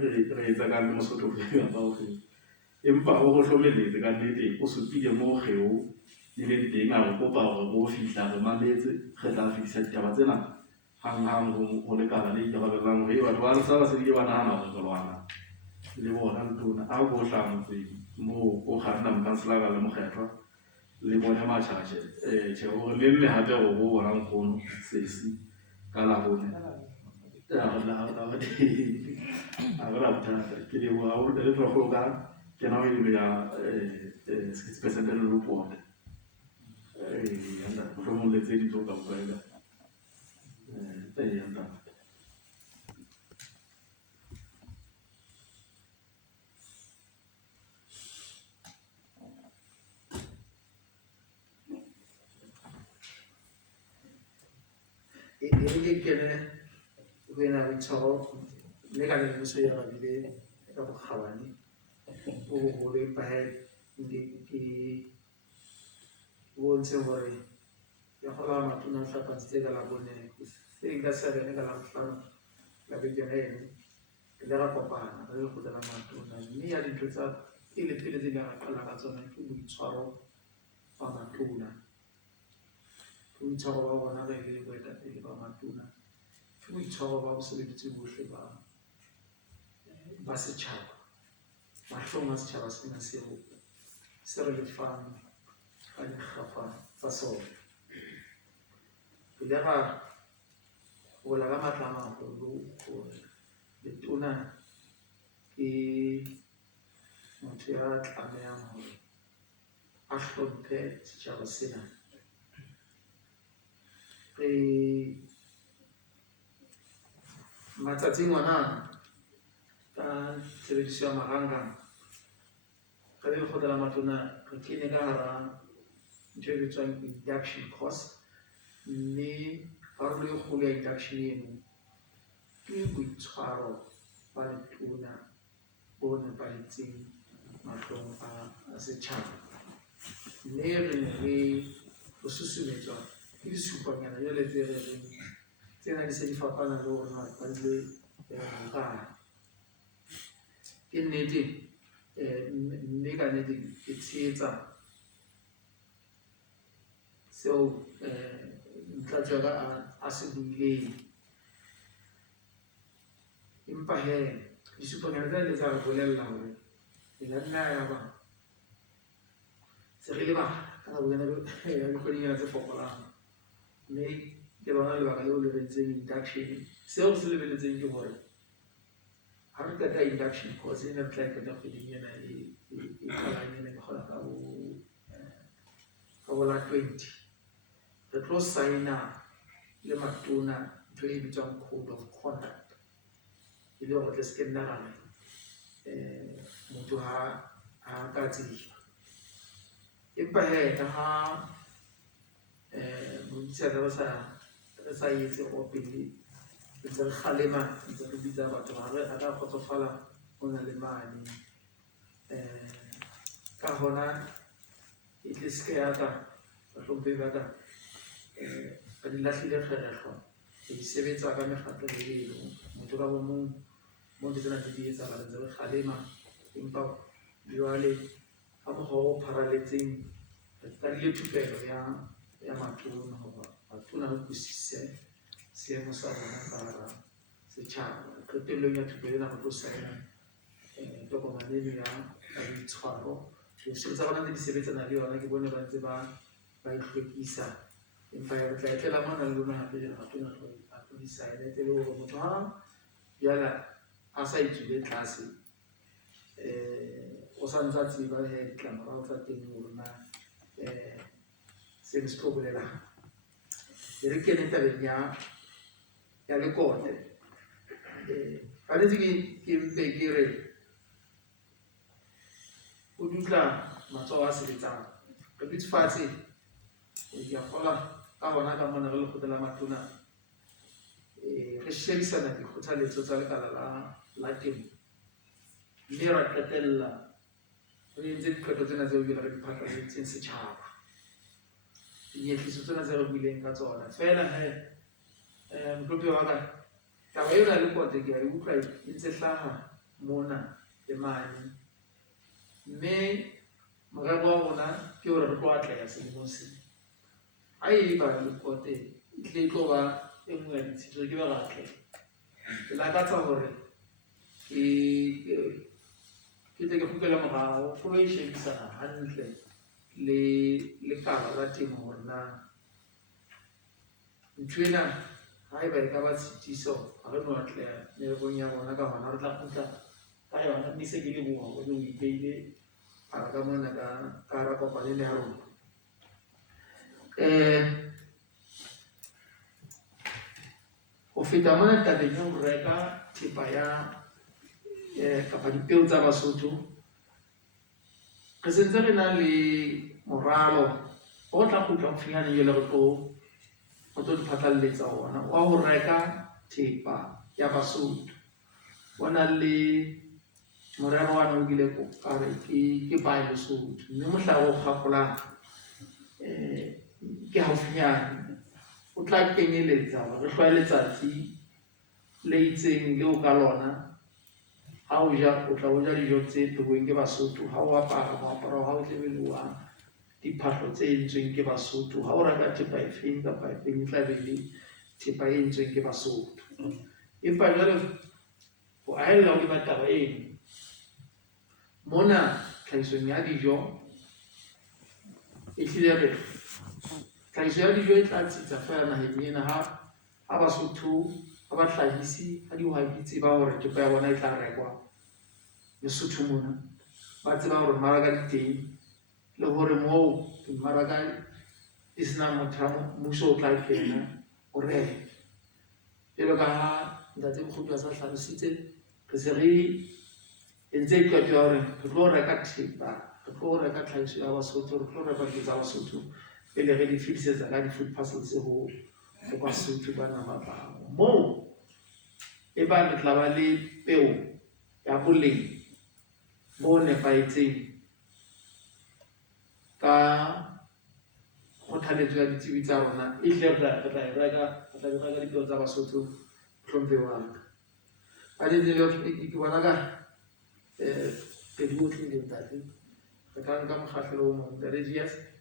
re etsa ka le Mosotho ho ya ba ho empa ho hlomeletse ka nnete o supile mo kgeo di le teng a re kopa hore bo fihla re mametse re tla fetisa ditaba tsena hang ho lekala le ikarabellang hore batho ba sa ba se di ba nahana hore re lwana le bona ntona a go hlametse mo o kganna mkansela ka le mokgethwa le bone matjhatjhe tjhe hore le nne hape ho bona nkgono sesi ka la bone a ra bothata ke le wa o le tlo ka ke na o ya 6% le report yanda go mo letse di tlo ka buela yanda e kene when I talk legale go se ya ba bile ka go kgabane o le pa di bonse hore ya gola matuna hlapa tse ka la bone se ka sa rene ka la hlano la be jene le ra kopana re go dela matuna mme ya ditho tsa ile pele di la qala ka tsona ke boitshwaro ba matuna boitshwaro ba bona re le go eta pele ba matuna ke boitshwaro ba go sebeditse bohle ba setjhaba mahlong a setjhaba sena seo se re lefang ka dikgapa tsa sona pele ga go la ka matlama go letona ke motho ya tlamehang hore a hlomphe setjhaba sena matsatsing ana ka tshebediso ya marangrang ka le go dela matona re kene ka hara ntho e bitswang induction course mme karolo e kgolo ya induction eno ke boitshwaro ba letona bo nepahetseng mahlong a setjhaba mme re ne re ho susumetswa ke disupanyana jwale tse re reng tsena di se di fapana le hore ba ile ka ke nnete mme ka nnete ke tshehetsa seo Mtlatjwa a se buileng empa disupanyana tsa le tsa re bolella hore e ka nna ya ba se re le ba ka bokana ya dikgwedinyana tse fokolang mme ke lona lebaka leo le rentseng induction seo se lebeletseng ke hore ha re qeta induction course ena re tla qeta kgweding ena e qalang ena ke kgona ka bo la 20 re tlo signa le matona ntho e bitswang code of conduct e le hore tle se ke nna rane motho ha ka tsela empa ka ha bodisa re sa etse go pele ntse re kgalema ntse re bitsa batho ha re a ka kgotsofala ho na le mane ka hona e tle se ya ka hlomphe ba ka ka di lahlile kgerekgwa e di sebetsa ka mekgatlo e lelo motho ka bo mong mo di tsena di etsa ba ntse re kgalema empa jwale ka mokgwa o pharaletseng re ka di thupelo ya matona hoba matona ho kusise seemo sa bona ka hara setjhaba qetellong ya thupelo ena re tlo saena tokomane eno ya boitshwaro ho sebetsa bona tse di sebetsana le yona ke bone ba ntse ba ihlwekisa empa re tla etlela mona le lona hape matona a tlo di saena e le hore motho ha jala a sa itswile tlase o sa ntse a tseba ditlamorao tsa teng hore na se tlo bolelang re kene tabeng ya lekote ka letse ke mpe ke re o dutla matsoho a sebetsang re dutse fatshe ke a kgola ka hona ka mona re lekgotla la matona re shebisana dikgothaletso tsa lekala la temo mme ra qetella re entse diqeto tsena tseo ke re di phatlaladitseng setjhaba dinyehliso tsena tse re buileng ka tsona fela motlhophi wa ka taba ena le kote ke a e utlwa e ntse hlaha mona le mane. Mme morero wa rona ke hore re tlo atleha selemong sena. Ha eba Lekote e tle e tlo ba e nngwe ya ditshitiso ke be re atleha. Ke lakatsa hore ke tle ke kgutlele morao ho lo shebisana hantle le kaba la temo hore na nthwena ha eba e ka ba tshitiso ha re no atleha mererong ya rona ka hona re tla kgutla ka yona mme se ke leboha hore o ipeile ka mona ka hara kopano ya rona. Ho feta mona tabeng ya ho reka thepa ya kapa dipeo tsa Basotho, re sentse re na le moralo o tla kgutla haufinyane jwale re tlo di phatlaletsa ona wa ho reka thepa ya Basotho. Ho na le morero wa no bile ko ka re ke buy Lesotho, mme mohla o kgakolang ke haufinyane o tla kenyeletsa hore re hlwae letsatsi le itseng leo ka lona ha o ja o tla o ja dijo tse pheuweng ke Basotho, ha o apara moaparo wa hao tlebeluwang diphahlo tse entsweng ke Basotho, ha o reka thepa efeng kapa efeng e tla be le thepa e entsweng ke Basotho. Empa jwale ho ahella hodima taba eno, mona tlhahisong ya dijo e hlile re tlhahiso ya dijo e tla tsitsa fela naheng ena ha Basotho ha ba hlahisi ha dihwai di tseba hore thepa ya bona e tla rekwa Lesotho mona, ba tseba hore mmaraka di teng le hore moo mmaraka di sena mmuso o tla kena o reke. Jwalo ka ha ntate Mokgotsi a sa hlalositse, re se re entse qeto ya hore re tlo reka thepa, re tlo reka tlhahiso ya Basotho, re tlo reka dijo tsa Basotho pele re di fetisetsa ka di-food parcels ho Basotho bana ba bang. Moo e bang re tla ba le peo ya boleng bo nepahetseng ka kgothaletso ya ditsebi tsa rona, e hle re tla e reka dipeo tsa Basotho hlompheho wa ka. A di ke bona ka pedi o tlile ntate re ka nka mokgahlelo o mong, ntate GS.